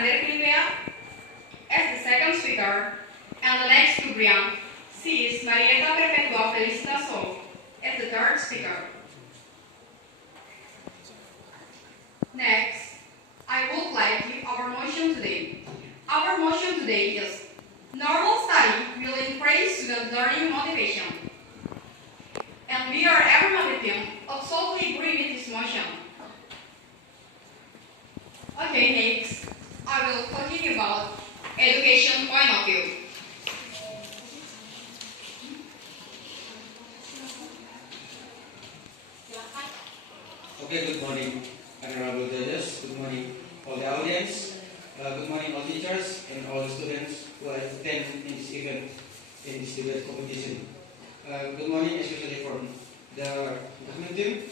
Alexander Clipea as the second speaker, and the next to Brian, she is Marieta Perpetua Felicita Sol as the third speaker. Next, I would like to give our motion today. Our motion today is normal study will increase student learning motivation. And we are everyone absolutely agree with this motion. Okay, next, I will talking about education point of view. Okay, good morning, honorable judges. Good morning, all the audience. Good morning, all teachers and all students who attend in this event, in this debate competition. Good morning, especially from the government team.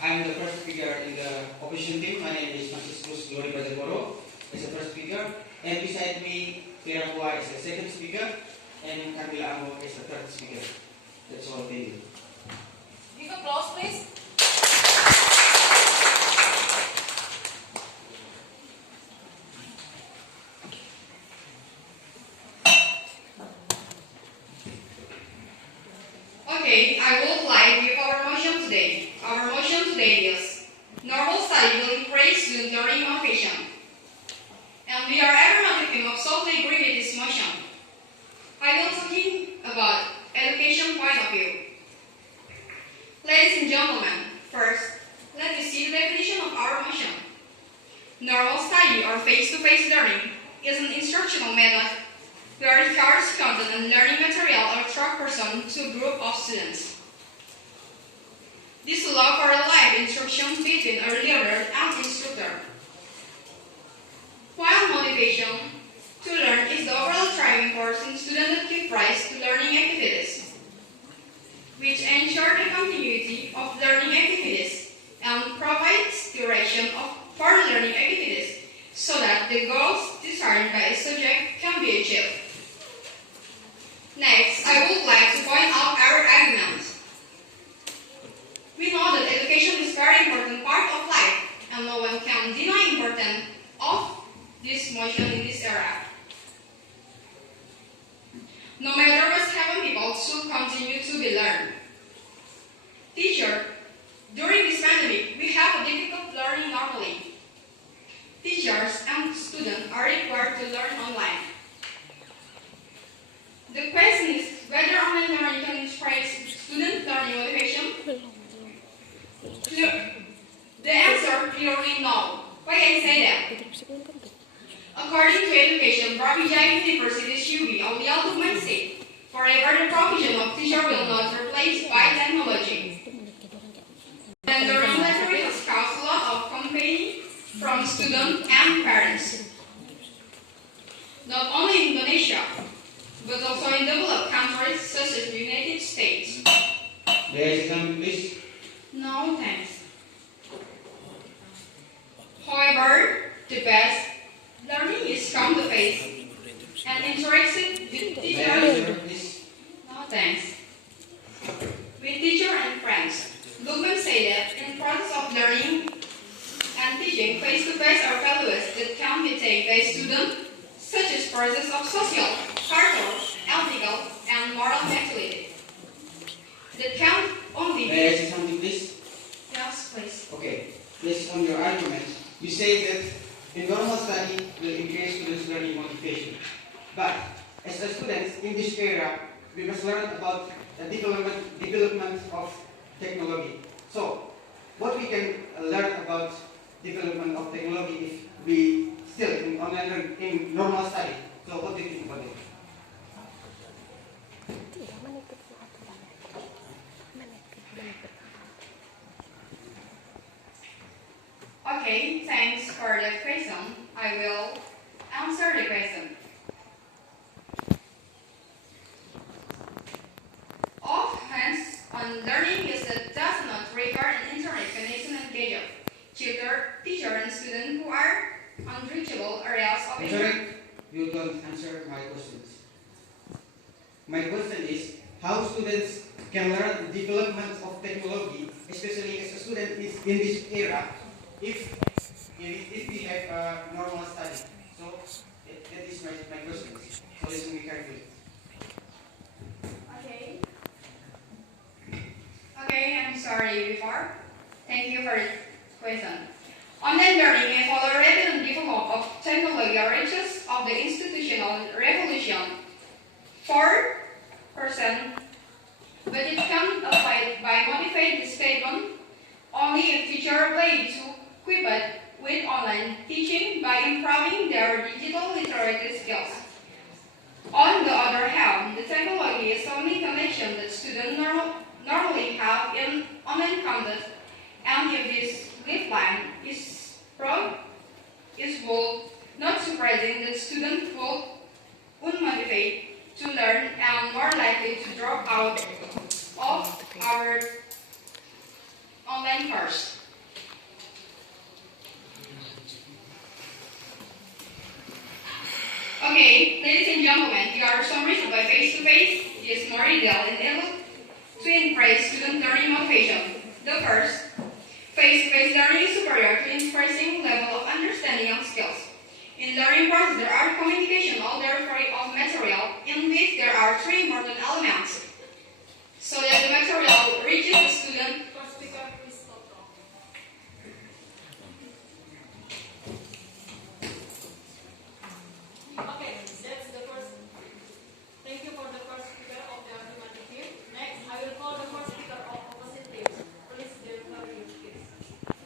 I'm the first speaker in the opposition team. My name is Franciscus Glory Pajaporo as the first speaker, and beside me, Clara Hua is the second speaker, and Camila Amo is the third speaker. That's all. Thank you. Give applause, please. Okay, I would like to give our motion today. Our motion today is normal study will increase student learning motivation. And we are everyone absolutely agree with this motion. I will talking about education point of view. Ladies and gentlemen, first, let us see the definition of our motion. Normal study or face-to-face learning is an instructional method where it covers content and learning material or third person to a group of students. This allows for a live instruction between a learner and instructor. While motivation to learn is the overall driving force in students that give rise to learning activities, which ensure the continuity of learning activities and provides direction for learning activities so that the goals desired by a subject can be achieved. Next, I would like to point out our arguments. We know that education is a very important part of life, and no one can deny the importance of this motion in this era. No matter what happens, people should continue to be learned. Teacher, during this pandemic, we have a difficult learning normally. Teachers and students are required to learn online. The question is whether online learning can increase student learning motivation. The answer clearly no. Why I say that? According to Education, Brawijaya University's UB Aulia Lukman said, forever the provision of teacher will not be replaced by technology. And the regulatory has caused a lot of complaining from students and parents. Not only in Indonesia, but also in developed countries such as the United States. May I come, please? No, thanks. However, the best learning is come to face and interaction with teachers. No, thanks. With teacher and friends. Lukman said that in process of learning and teaching, face-to-face are values that can be taken by students, such as process of social, cultural, ethical, and moral maturity. That can only be... May I say something, please? Yes, please. Okay. Based on your argument, you say that in normal study will increase students' learning motivation. But as a student in this era, we must learn about the development of technology. So, what we can learn about development of technology if we still in online learning, in normal study? So, what do you think about it? Okay, thanks for the question. I will answer the question. All hands-on learning is that does not require an internet connection and gadget. Teacher and student who are unreachable areas of internet. You don't answer my questions. My question is how students can learn the development of technology, especially as a student in this era, if we have normal study. heard you before? Thank you for the question. Online learning may follow rapid development of technology reaches of the institutional revolution. 4%, but it can apply by modifying this statement only if teachers are able to equip with online teaching by improving their digital literacy skills. On the other hand, the technology is only connection that students normally have in online content, and if this lifeline is not surprising that students will unmotivated to learn and more likely to drop out of our online course. Okay, ladies and gentlemen, here are some reasons why face-to-face is more ideal and able to increase student learning motivation. The first, face-to-face learning is superior to increasing level of understanding and skills. In learning process, there are communication or delivery of material in which there are three important elements, so that the material reaches the student. Okay, that's the first. Thank you for the first speaker of the affirmative team. Next, I will call the first speaker of opposite team. Please deliver your case.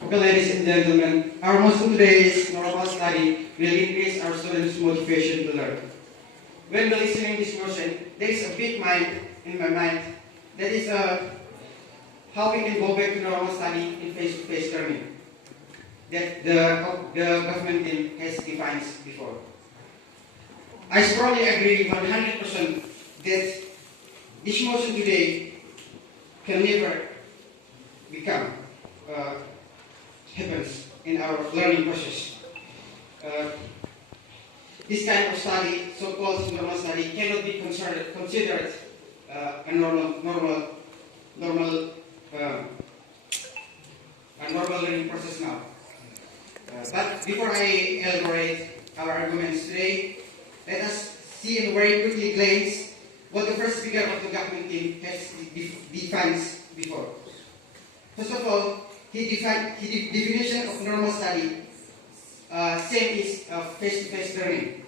Okay, ladies and gentlemen, our motto today is normal study will increase our students' motivation to learn. When listening this motion, there is a big mind in my mind that is how we can go back to normal study in face-to-face learning that the government team has defined before. I strongly agree 100% that this motion today can never become happens in our learning process. This kind of study, so-called normal study, cannot be considered a normal learning process now. But before I elaborate our arguments today, let us see in a very quickly glance what the first speaker of the government team has defined before. First of all, he defined the definition of normal study, same is face-to-face learning.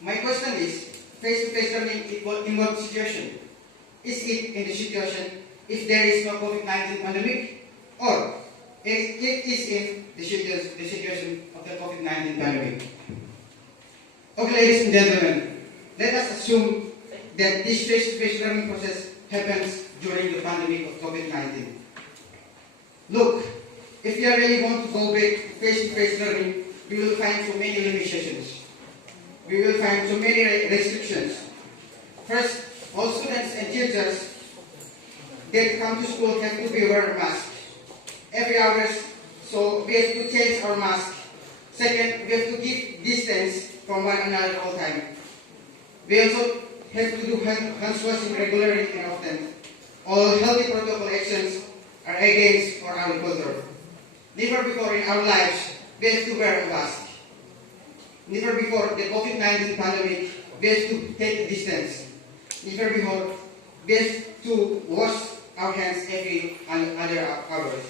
My question is, face-to-face learning in what situation? Is it in the situation if there is no COVID-19 pandemic, or it is in the situation of the COVID-19 pandemic? Okay, ladies and gentlemen, let us assume that this face-to-face learning process happens during the pandemic of COVID-19. Look, if you really want to go back to face-to-face learning, we will find so many limitations. We will find so many restrictions. First, all students and teachers that come to school have to be wearing masks every hour, so we have to change our mask. Second, we have to keep distance from one another all time. We also have to do hand washing regularly and often. All healthy protocol actions are against for our culture. Never before in our lives we have to wear a mask. Never before the COVID-19 pandemic we have to take distance. Never before we have to wash our hands every other hours.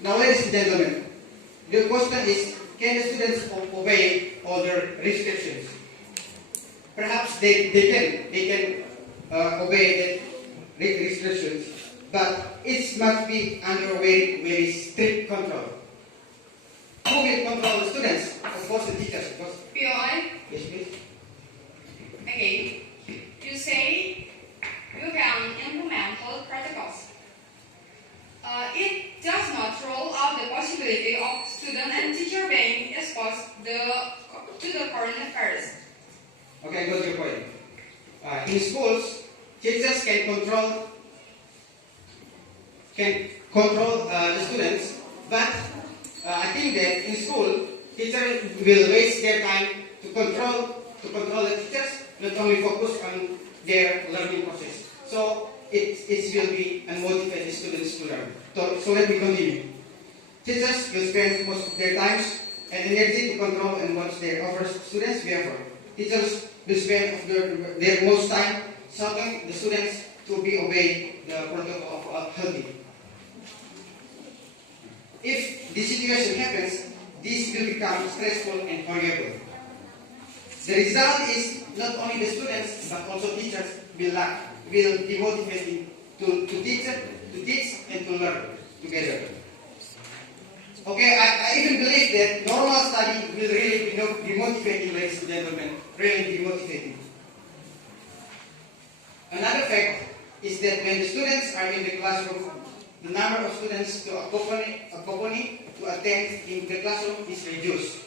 Now, ladies and gentlemen, the question is, can the students obey all the restrictions? Perhaps they can obey the restrictions, but it must be under very strict control. Who will control the students? Of course, the teachers. Of course. POI? Yes, please. Okay. You say you can implement health protocols. It does not rule out the possibility of student and teacher being exposed to the coronavirus. Okay, I got your point. In schools, teachers can control the students, but I think that in school, teachers will waste their time to control the teachers, not only focus on their learning process. So it will be unmotivated students to learn. So let me continue. Teachers will spend most of their time and energy to control and watch their offer students' behavior. Teachers will spend their most time shouting the students to obey the protocol of healthy. If this situation happens, this will become stressful and horrible. The result is not only the students but also teachers will be motivated to teach and to learn together. Okay, I even believe that normal study will really be motivating, ladies and gentlemen, really be motivating. Another fact is that when the students are in the classroom, the number of students to accompany to attend in the classroom is reduced.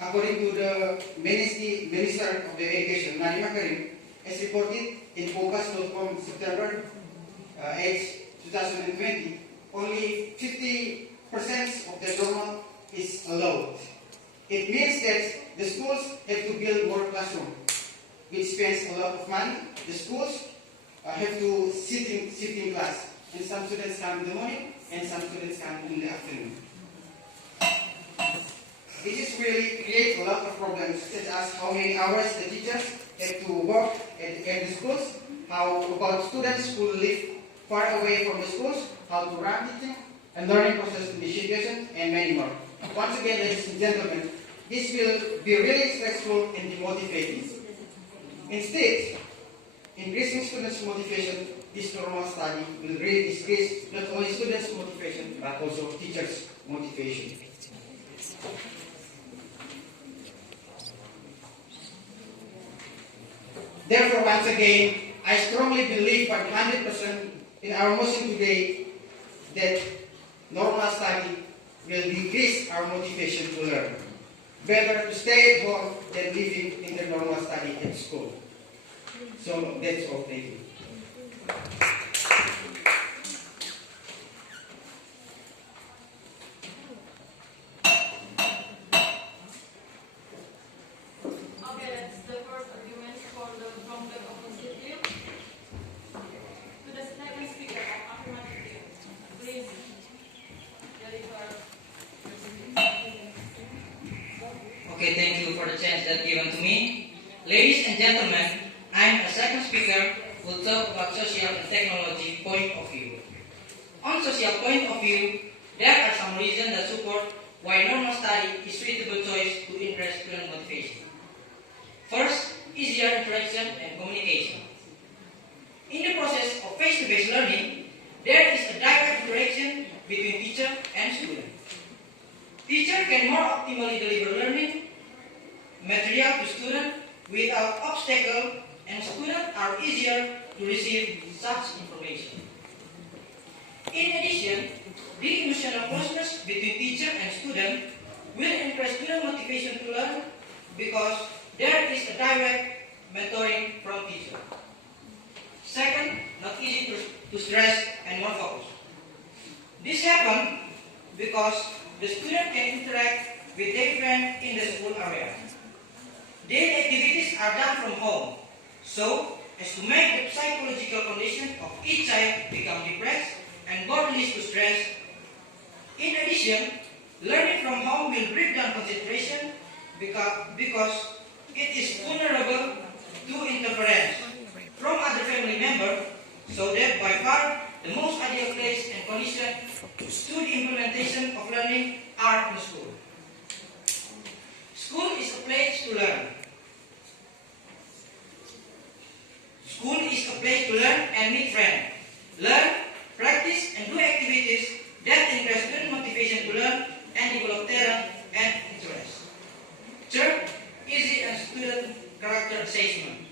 According to the Minister of the Education, Nadiem Makarim, as reported in Focus.com September 8, 2020, only 50% of the normal is allowed. It means that the schools have to build more classrooms, which spends a lot of money. The schools have to sit in class, and some students come in the morning and some students come in the afternoon. This really creates a lot of problems, such as how many hours the teachers have to work at the schools, how about students who live far away from the schools, how to run teaching and learning process in this situation, and many more. Once again, ladies and gentlemen, this will be really stressful and demotivating. Instead, increasing students' motivation, this normal study will really decrease not only students' motivation but also teachers' motivation. Therefore, once again, I strongly believe 100% in our motion today that normal study will decrease our motivation to learn. Better to stay at home than living in the normal study at school. So that's all. Thank you. Okay, that's the first argument from the opposite view. To the second speaker of affirmative view, please deliver your speech. Okay, thank you for the chance that given to me. Ladies and gentlemen, I'm a second speaker who will talk about social and technology point of view. On social point of view, there are some reasons that support why normal study is suitable choice to increase student motivation. First, easier interaction and communication. In the process of face-to-face learning, there is a direct interaction between teacher and student. Teacher can more optimally deliver learning material to student without obstacle, and students are easier to receive such information. In addition, the emotional closeness between teacher and student will increase student motivation to learn because there is a direct mentoring from teacher. Second, not easy to stress and more focus. This happens because the student can interact with their friends in the school area. Daily activities are done from home, so as to make the psychological condition of each child become depressed and both leads to stress. In addition, learning from home will break down concentration because it is vulnerable to interference from other family members, so that by far the most ideal place and condition to the implementation of learning are in school. School is a place to learn. School is a place to learn and meet friends. Learn, practice, and do activities that increase student motivation to learn and develop talent and interest. Third, easy and student character assessment.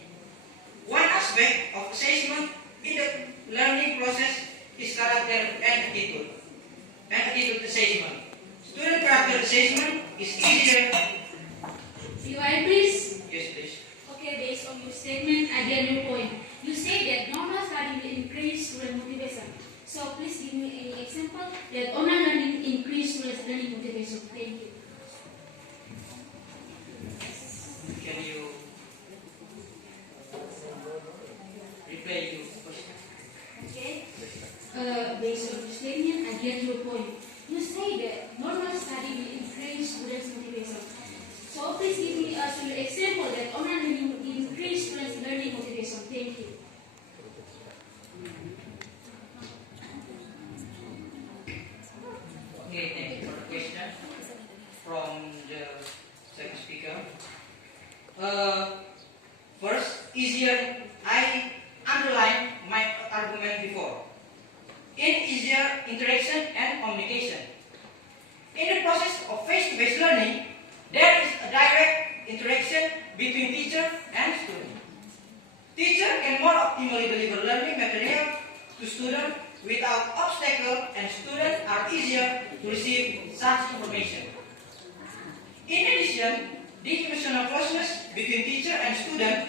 One aspect of assessment in the learning process is character and attitude. And attitude assessment. Student character assessment is easier. You are please. Yes, please. Okay, based on your statement, I get your point. You say that normal study will increase student motivation. So please give me any example that online learning increase student learning motivation. Thank you. Can you replay your question? Okay. Based on your statement, I get your point. You say that normal study will increase students' motivation. So please give me a example that online learning will increase students' learning motivation. Thank you. Okay. First, easier. I underlined my argument before. In easier interaction and communication. In the process of face-to-face learning, there is a direct interaction between teacher and student. Teacher can more optimally deliver learning material to students without obstacle, and students are easier to receive such information. In addition, the emotional closeness between teacher and student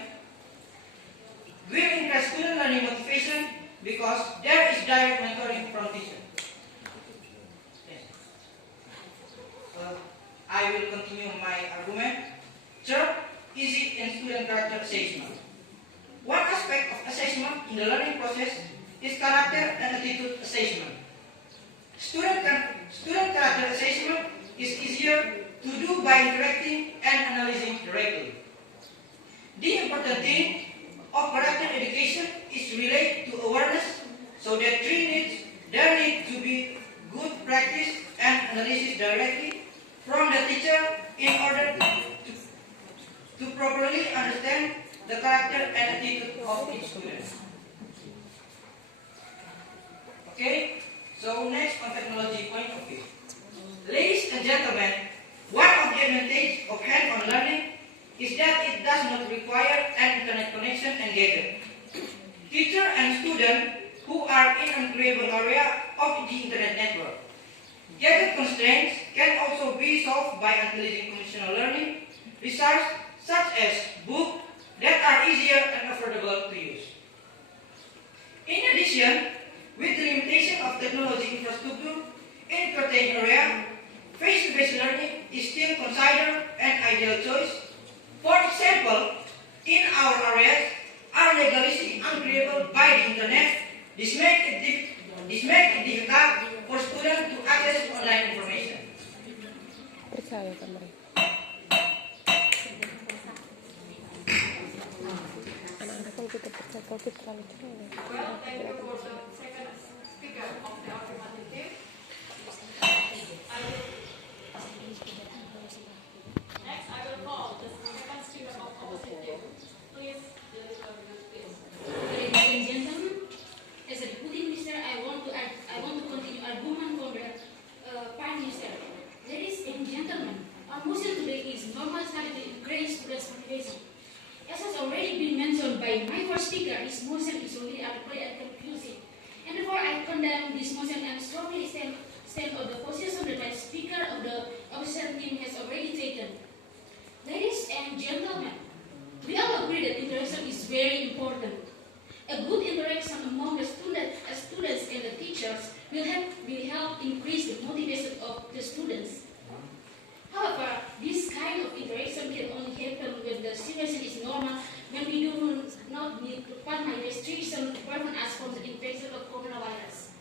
will increase student learning motivation because there is direct mentoring from teacher. Yes. I will continue my argument. Third, easy and student character assessment. One aspect of assessment in the learning process is character and attitude assessment. Student character assessment is easier to do by interacting and analyzing directly. The important thing of character education is related to awareness, so that there need to be good practice and analysis directly from the teacher in order to properly understand the character and attitude of each student. Okay, so next on technology point of view. Ladies and gentlemen, one of the advantages of hands-on learning is that it does not require an internet connection and gadget. Teacher and student who are in an unavailable area of the internet network. Gadget constraints can also be solved by utilizing conventional learning resources such as books that are easier and affordable to use. In addition, with the limitation of technology infrastructure in certain area, face-to-face learning is still considered an ideal choice. For example, in our areas, are legally unreachable by the internet. This makes it difficult for students to access online information. Percaya kan mereka. Anak-anak kalau kita percaya, kalau kita terlalu cerai, Well, thank you for the second speaker of the affirmative. Next, I will call the second speaker of oppositive. Please deliver your speech. Ladies and gentlemen, as a deputy minister, I want to continue argument from the prime minister. Ladies and gentlemen, our motion today is normal study to increase students' motivation. As has already been mentioned by my first speaker, this motion is already arbitrary and confusing. And therefore, I condemn this motion and strongly stand on the position that my speaker of the opposition team has already taken. Ladies and gentlemen, we all agree that interaction is very important. A good interaction among the students and the teachers will help increase the motivation of the students. However, this kind of interaction can only happen when the situation is normal, when we do not need to permanent restriction to prevent us from the infection of coronavirus.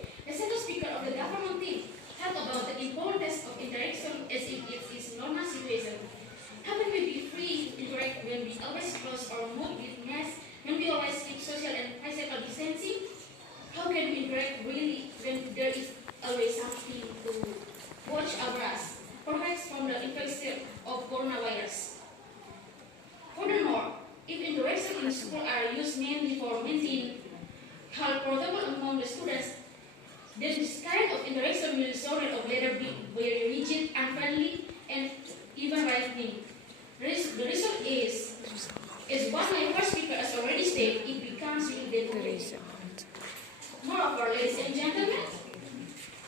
The second speaker of the government team talked about the importance of interaction as if it is normal situation. How can we be free to interact when we always close our mouth with masks, when we always keep social and physical distancing? How can we interact really when there is always something to watch over us, perhaps from the infection of coronavirus? Furthermore, if interaction in school are used mainly for maintaining health protocol among the students, then this kind of interaction will sooner or later be very rigid, unfriendly, and even right-wing. The result is, as one my first speaker has already stated, it becomes really dangerous. Moreover, ladies and gentlemen,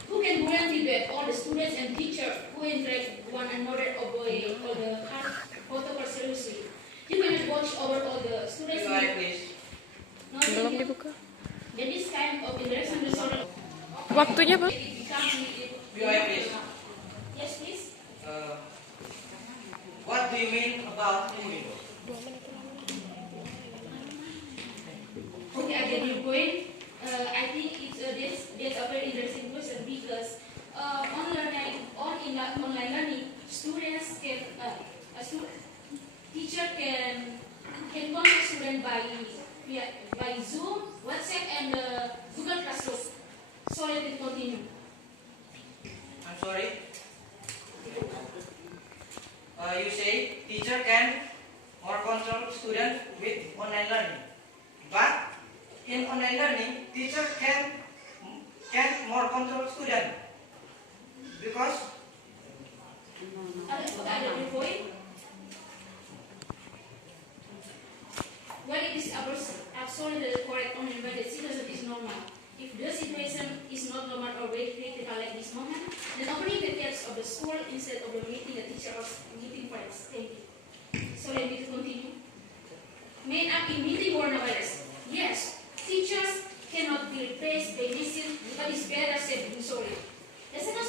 who can guarantee that all the students and teachers who interact one another obey all the health protocol seriously? You cannot watch over all the students. Go ahead, please. No, belum thank you. dibuka. Then this kind of interaction disorder. Waktunya, Pak. It becomes really. Go ahead, please. Yes, please. What do you mean about moving? Okay, I get your point. I think that's a very interesting question because online learning, students can teacher can contact student by Zoom, WhatsApp, and Google Classroom. So let it continue. I'm sorry. You say teacher can more control student with online learning. But in online learning, teacher can more control student because Ada point. When it is absolutely correct only when the situation is normal. If the situation is not normal or very critical like this moment, then opening the gates of the school instead of the meeting the teacher or meeting friends. Thank you. So let me continue. Man up in meeting coronavirus. Yes, teachers cannot be replaced by machine, but it's better said than sorry. The second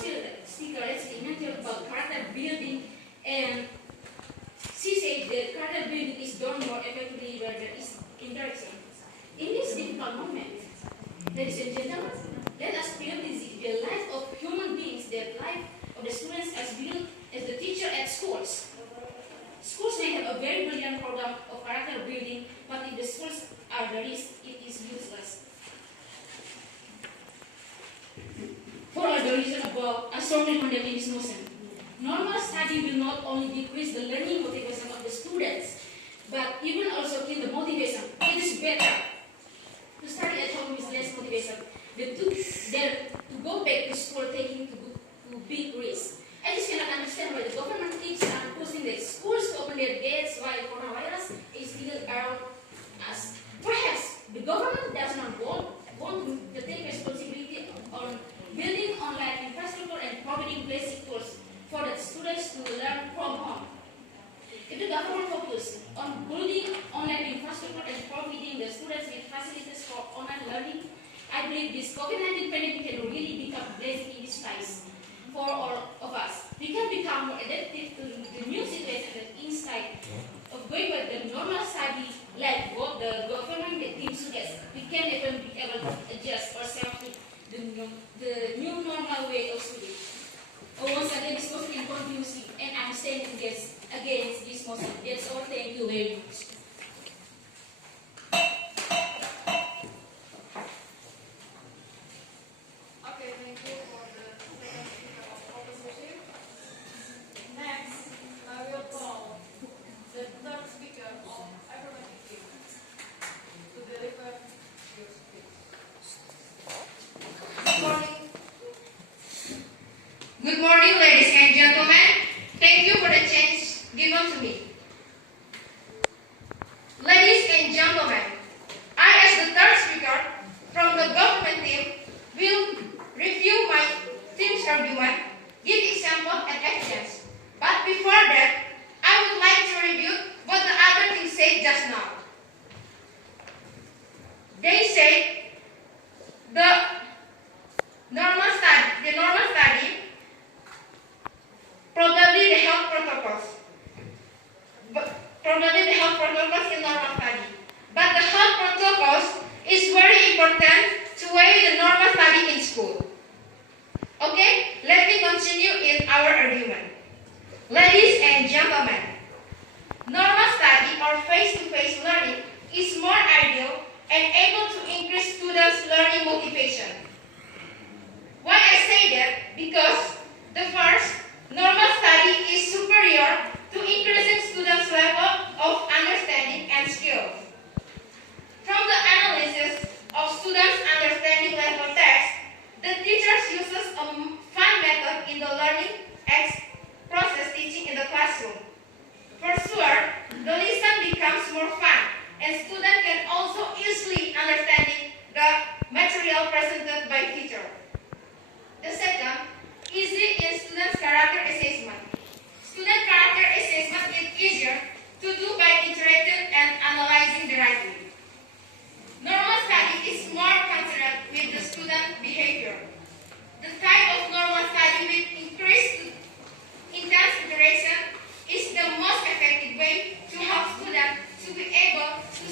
speaker actually mentioned about character building, and she said that character building is done more effectively where there is interaction. In this difficult moment, ladies and gentlemen, let us build the life of human beings, the life of the students as built as the teacher at schools. Schools may have a very brilliant program of character building, but if the schools are the risk, it is useless. For all the reason above, I strongly condemn this motion. Normal study will not only decrease the learning motivation of the students, but it will also kill the motivation. It is better to study at home with less motivation than to go back to school taking to big risks. I just cannot understand why the government keeps on pushing the schools to open their gates while coronavirus is still around us. Perhaps the government does not want to take responsibility on building online infrastructure and providing basic tools for the students to learn from home. If the government focus on building online infrastructure and providing the students with facilities for online learning, I believe this COVID-19 pandemic can really become a blessing in disguise for all of us. We can become more adaptive to the new situation that instead of going by the normal study like what the government team suggests, we can even be able to adjust ourselves to the new normal way of studying. Once again, this was inconclusive, and I'm standing against this motion. That's all. Thank you very much. Okay, thank you for the second speaker of opposition. Next, I will call the third speaker of affirmative team to deliver your speech. Good morning. Good morning, ladies and gentlemen. Thank you for the chance given to me. Ladies and gentlemen, I, as the third speaker from the government team, will review my team's argument, give example and evidence. But before that, I would like to review what the other team said just now. They said the normal study, probably the health protocols in normal study. But the health protocols is very important to weigh the normal study in school. Okay, let me continue in our argument. Ladies and gentlemen, normal study or face-to-face learning is more ideal and able to increase students' learning motivation. Why I say that? Because the first, normal study is superior to increasing students' level of understanding and skills. From the analysis of students' understanding level test, the teachers uses a fun method in the learning process teaching in the classroom. For sure, the lesson becomes more fun, and students can also easily understanding the material presented by teacher. The second, easy in students' character assessment. Student character assessment is easier to do by interacting and analyzing directly. Normal study is more concerned with the student behavior. The type of normal study with increased intense interaction is the most effective way to help students to be able to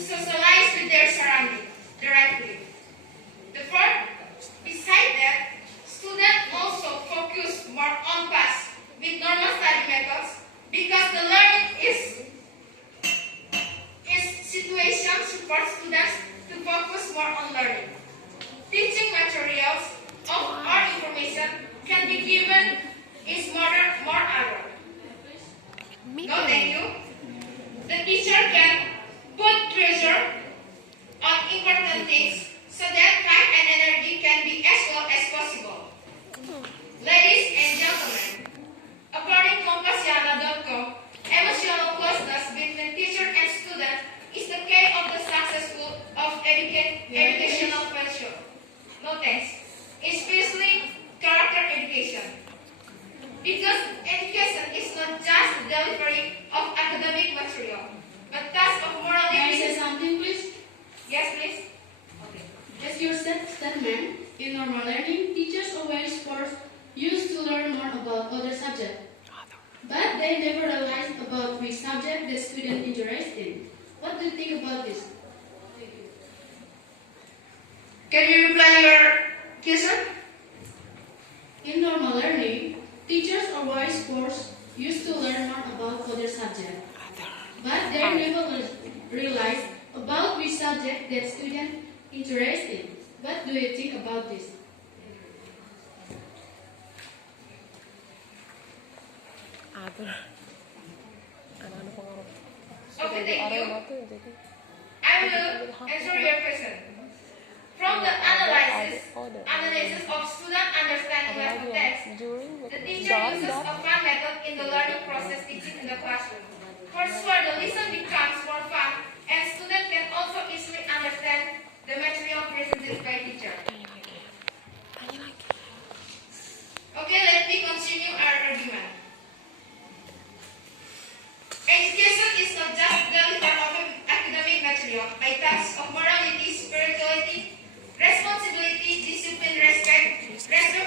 delivery of academic material. A task of May I say morality. something, please? Yes, please. As your statement, in normal learning, teachers always force used to learn more about other subjects. But they never realize about which subject the student interested in. What do you think about this? Can you reply your question? In normal learning, teachers always force used to learn more about other subjects. But they never realize about which subject that student interested in. What do you think about this? Other. Ano pangarap? Okay, thank Aral you. natin, jadi. I will answer your question. From the analysis of student understanding level text, During the teacher uses a fun method in the learning process teaching in the classroom. For sure, the lesson becomes more fun, and students can also easily understand the material presented by teacher. Okay, let me continue our argument. Education is not just delivery of academic material by tasks of morality, spirituality, responsibility, discipline, respect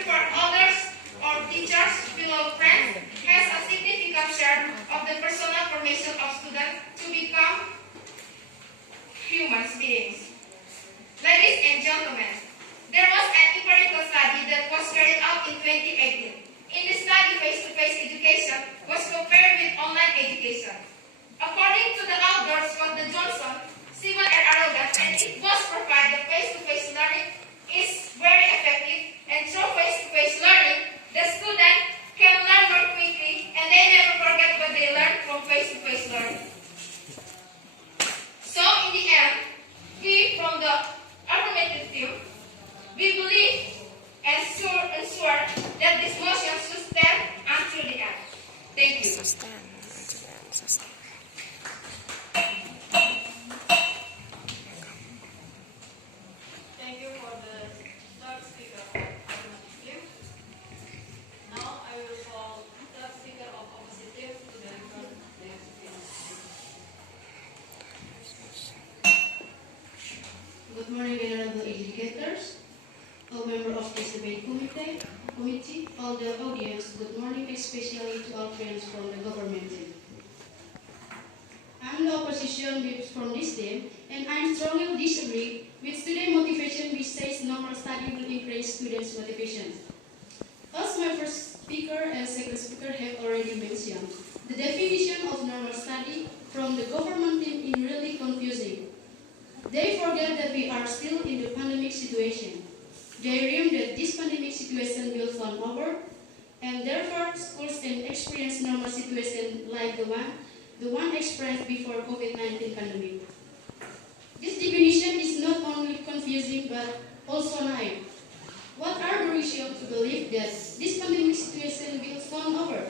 for others or teachers, fellow friends, has a significant share of the personal formation of students to become human beings. Ladies and gentlemen, there was an empirical study that was carried out in 2018. In the study, face-to-face education was compared with online education. According to the authors, Scott Johnson, Simon and Arrogant, and it was provide the face-to-face learning is very effective, and through face-to-face learning, the student can learn more quickly, and they never forget what they learned from face-to-face learning. So, in the end, we from the affirmative team, we believe and ensure that this motion should stand until the end. Thank you. Thank you for the third speaker of affirmative team. Now I will call third speaker of opposite team to deliver their speech. Good morning, honorable educators, all members of this debate committee, all the audience. Good morning, especially to our friends from the government team. I'm the opposition from this team, and I strongly disagree with student motivation, which says normal study will increase students' motivation. As my first speaker and second speaker have already mentioned, the definition of normal study from the government team is really confusing. They forget that we are still in the pandemic situation. They assume that this pandemic situation will soon over, and therefore schools can experience normal situation like the one experienced before COVID-19 pandemic. This definition is not only confusing but also naive. What are the reasons to believe that this pandemic situation will soon over?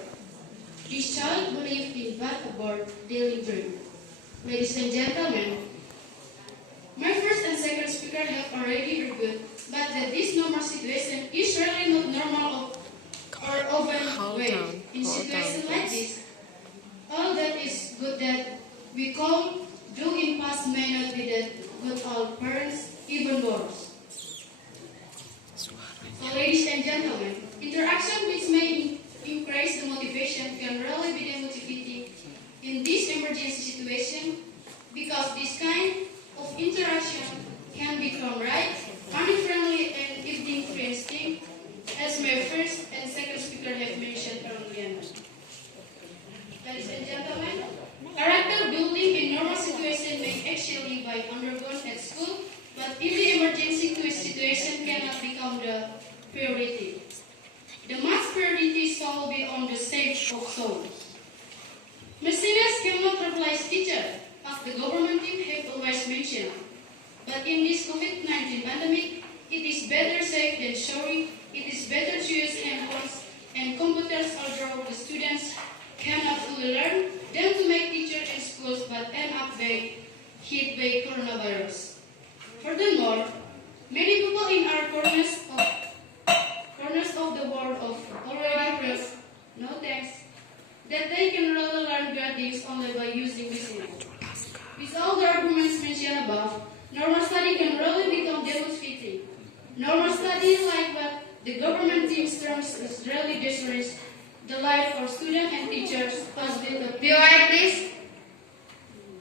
This child believe in but about daily dream. Ladies and gentlemen, my first and second speaker have already argued, but that this normal situation is really not normal or often way. In situations like this, all that is good that we call do in past may not be that good all parents, even worse. So ladies and gentlemen, interaction which may increase the motivation can really be demotivating in this emergency situation, because this kind of interaction can become right, unfriendly, and even interesting, as my first and second speaker have mentioned earlier. Ladies and gentlemen, character building in normal situation may actually be undergone at school, but in the emergency situation cannot become the priority. The mass priority shall be on the safety of souls. Machines cannot replace teacher, as the government team have always mentioned. But in this COVID-19 pandemic, it is better safe than sorry. It is better to use handphones and computers, although the students cannot fully learn, than to make teachers in schools but end up hit by coronavirus. Furthermore, many people in our corners of the world of already pressed. No thanks. that they can rather learn gradients only by using listening. With all the arguments mentioned above, normal study can really become demotivating. Normal study, like what the government thinks terms is really destroys the life for students and teachers, Be quiet, please.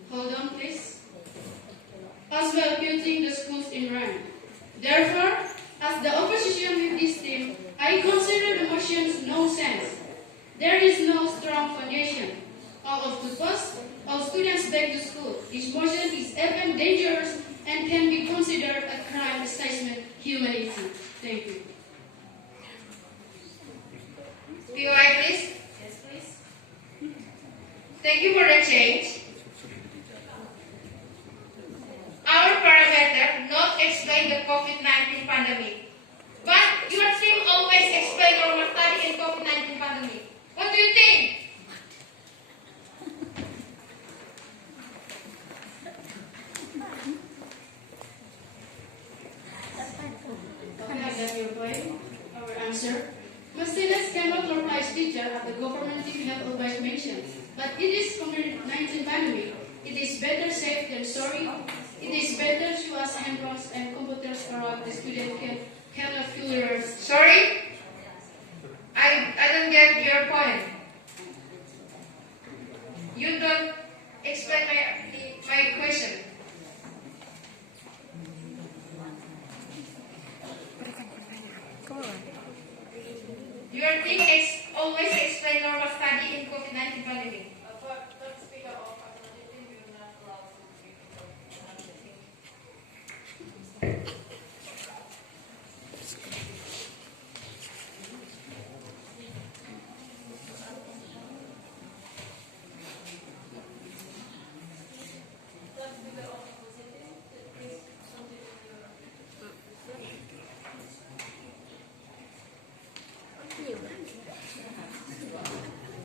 hold on please, as well putting the schools in run. Therefore, as the opposition with this team, I consider the motions no sense. There is no strong foundation. All of the past, all students back to school. This motion is even dangerous and can be considered a crime assessment humanity. Thank you. Be quiet, please. Yes, please. Thank you for the change. Our parameter not explain the COVID-19 pandemic. But your team always explain normal study and COVID-19 pandemic. What do you think? Okay, I got your point. Our answer. Students cannot normalize teacher as the government team have always mentioned. But it is COVID-19 pandemic. It is better safe than sorry. It is better to use handphones and computers for what the student cannot fully learn. Sorry? I don't get your point. You don't explain my question. Your team always explain normal study in COVID-19 pandemic. Third speaker of affirmative team will not allow to speak.